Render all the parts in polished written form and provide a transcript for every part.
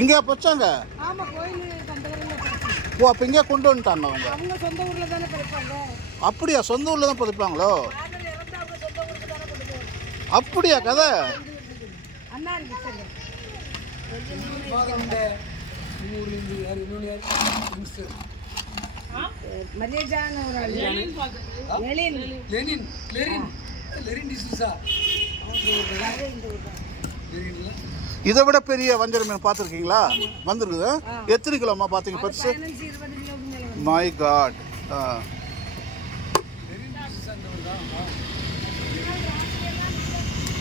இங்கே பச்சாங்க. ஆமா, கோயில் கண்டகரல்ல பறிச்சு. ஓ, அப்போ இங்கே கொண்டு வந்துட்டாங்க அவங்க. அவங்க சொந்த ஊர்ல தானே பறிப்பாங்க. அப்படியா? சொந்த ஊரில் தான் பதிப்பாங்களோ? ஆனல் இறந்தா அவங்க சொந்த ஊருக்கு தானே கொண்டு போவாங்க. அப்படியா கதை? அண்ணா இருக்கு சரி. மலேஜான ஒரு ஆளு. Lenin. Lenin Lenin Lenin D'Souza. இதை விட பெரிய வஞ்சர மீன் பார்த்துருக்கீங்களா? வந்துருக்குது. எத்தனை கிலோமா பார்த்தீங்க பெருசு? 15-20 கிலோ மேல வரும். My god.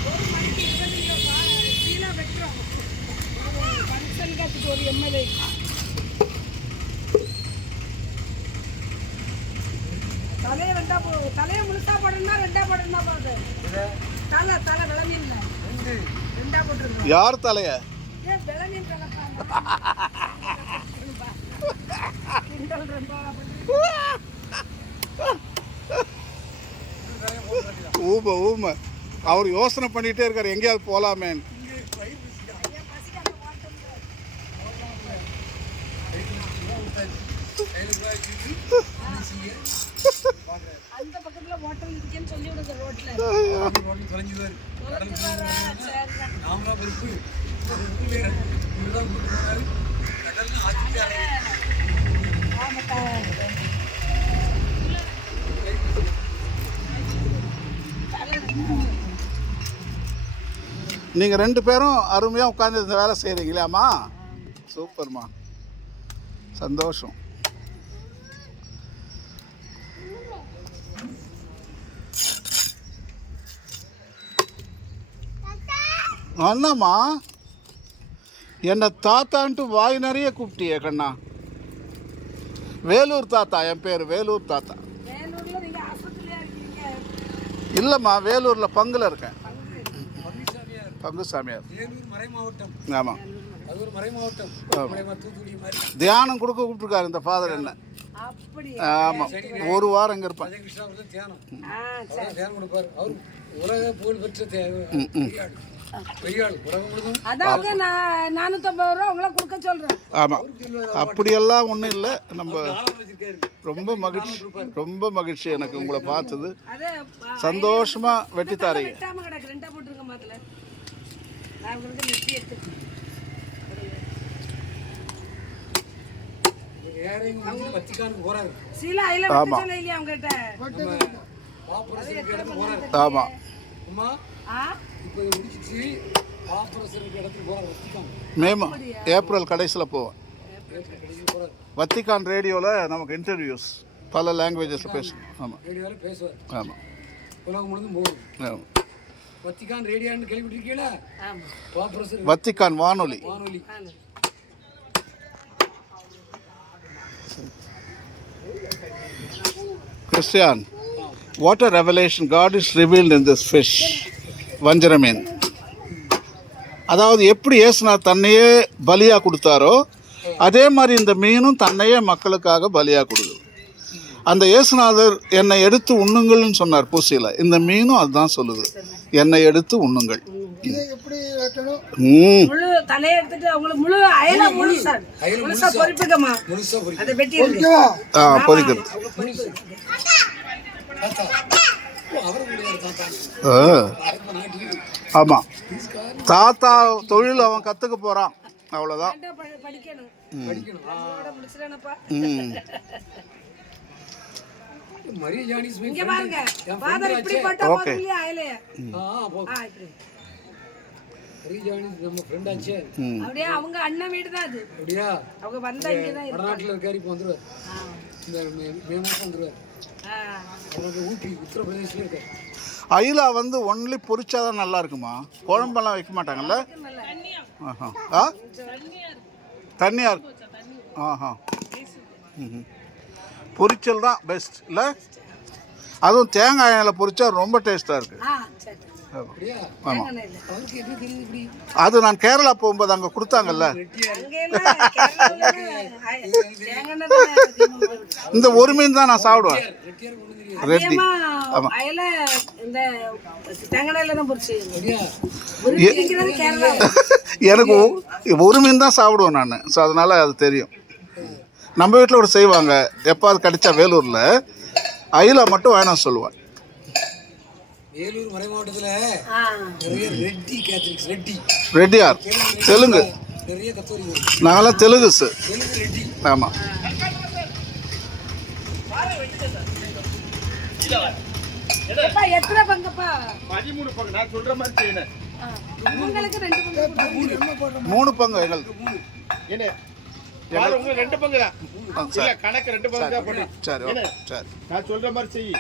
ஒரு மணிக்கு 20 கிலோ சீலா வெட்டுறோம். ஃபங்க்ஷன் காத்துக்கு ஒரு எம்எல்ஏ. தலையை ரெண்டா தலையை முழுசா போடணும்னா ரெண்டா போடணுமா போகுது? தலை தலை விளமீன் இல்லை, ரெண்டா போட்டுருக்கோம். யார் தலைய? ஏன் விளமீன் தலைப்பாங்க? கிண்டல் ரொம்ப ஊம ஊம. அவர் யோசனை பண்ணிட்டே இருக்காரு எங்கேயாவது போலாமே. அந்த பக்கத்துல ஹோட்டல் இருக்குன்னு சொல்லி விடுங்க. ரோட்ல நீங்கள் 2 பேரும் அருமையாக உட்காந்து இந்த வேலை செய்கிறீங்களாம்மா? சூப்பர்மா, சந்தோஷம். அண்ணாம்மா, என்னை தாத்தான்ட்டு வாய் நிறைய கூப்பிட்டியே கண்ணா. வேலூர் தாத்தா, என் பேர் வேலூர் தாத்தா. வேலூர்ல நீங்க ஆஸ்பத்திரியா இருக்கீங்க? இல்லைம்மா, வேலூரில் பங்குல இருக்கேன். பங்கு சாமியார். மறை மாவட்டம். ஆமாம், அது ஒரு மறை மாவட்டம். தூத்துக்குடி மாதிரி தியானம் கொடுக்க கூப்பிட்டுருக்காரு இந்த ஃபாதர் என்ன. அப்படியா? ஆமாம், ஒரு வாரம் இங்கே இருப்பேன். கிருஷ்ணாபுரத்தில் தியானம். தியானம் கொடுப்பார். அவர் உலக புகழ் பெற்ற பெரியாள். உலகம் முழுதும் அதாவது 450 ரூபா உங்களை கொடுக்க சொல்றேன். ஆமாம், அப்படியெல்லாம் ஒன்றும் இல்லை. நம்ம ரொம்ப மகிழ்ச்சி எனக்கு உங்களை பார்த்தது. சந்தோஷமாக வெட்டி தாரீங்க. வெட்டாம கிடக்கு, ரெண்டா போட்டுருங்க மாத்துல. நான் உங்களுக்கு நெத்தி எடுத்து வத்திக்கானுக்கு போறாரு. சீலா ஐல வெட்ட சொல்ல இல்லையா உங்ககிட்ட? ஆமாம். அம்மா இப்போ முடிச்சிச்சு. ஆபரேஷனுக்கு இடத்துக்கு போறாரு வத்திக்கான். மேமா ஏப்ரல் கடைசியில் போவேன். வத்திக்கான் ரேடியோவில் நமக்கு இன்டர்வியூஸ் பல லாங்குவேஜஸில் பேசணும். ஆமாம், ரேடியோவில் பேசுவார். ஆமாம், உலகம் முழுதும் போகும். ஆமாம். வத்திக்கான் ரேடியோன்னு கேள்விப்பட்டிருக்கீங்களா? வத்திக்கான் வானொலி. Christian, what a revelation God is revealed in this fish, வஞ்சர மீன். அதாவது எப்படி இயேசுநாதர் தன்னையே பலியாக கொடுத்தாரோ அதே மாதிரி இந்த மீனும் தன்னையே மக்களுக்காக பலியாக கொடுக்குது. அந்த இயேசுநாதர் என்னை எடுத்து உண்ணுங்கள்னு சொன்னார் பூசியில். இந்த மீனும் அதுதான் சொல்லுது, என்னை எடுத்து உண்ணுங்கள். முழு தலையை எடுத்துட்டு அவங்களுக்கு முழு அயல முழுசா பொரிப்புக்கமா அதை வெட்டி பொரிக்கிறது. ஆமாம், தாத்தா தொழில் அவன் கற்றுக்க போகிறான், அவ்வளோதான். படிக்கணும். அப்படியே அவங்க அண்ணன் வீடு தான் அது. அப்படியா? அவங்க வந்தா இங்க தான் வடநாட்டுல இருக்காரு, இப்போ வந்துருவார். இந்த மே மாசம் வந்துருவார். அவங்க ஊட்டி உத்தரப்பிரதேசல இருக்காரு. அயிலா வந்து ஒன்லி பொரிச்சாதான் நல்லா இருக்குமா? குழம்பெல்லாம் வைக்க மாட்டாங்கல்ல? தண்ணியா இருக்கு. ஆஹா, பொரிச்சல் தான் பெஸ்ட் இல்லை? அதுவும் தேங்காய் எண்ணெயில் பொரிச்சா ரொம்ப டேஸ்ட்டாக இருக்குது. அப்படியா? ஆமாம். தேங்காய் அவருக்கு எப்படி தெரியுது இப்படி? அது நான் கேரளா போகும்போது அங்கே கொடுத்தாங்கல்ல. அங்கெல்லாம் கேரளாவுல தேங்காய் தானே அதிகமா போகுது. இந்த ஒரு மீன் தான் நான் சாப்பிடுவேன். ரெட்டியார் கொண்டு தெரியுது. ரெட்டி. அதிகமா அயல இந்த தேங்காயில தான் பொரிச்சு அப்படியா? பொரிக்கிறது கேரளா. எனக்கு ஒரு மீன் தான் சாப்பிடுவேன் நான். ஸோ அதனால் அது தெரியும். நம்ம வீட்டில் கூட செய்வாங்க. எப்பாவது கிடைச்சா வேலூரில் அயிலா மட்டும் வேணாம் சொல்லுவேன். வேலூர் மறை மாவட்டத்துல நிறைய ரெட்டி கேத்தரிக்ஸ், ரெட்டி ரெட்டியார் தெலுங்கு. நிறைய கத்தோரி நாங்களாம் தெலுங்குஸு. தெலுங்கு ரெட்டி. ஆமாம். அப்பா, எத்தனை பங்கப்பா? 13 பங்கு நான் சொல்ற மாதிரி செய்யணும். உங்களுக்கு 2 பங்கு. 3 பங்கு எங்களுக்கு. என்ன பாரு உங்களுக்கு 2 பங்கு தான். இல்ல கணக்கு 2 பங்கு தான் போடு. சரி ஓகே சரி. நான் சொல்ற மாதிரி செய்.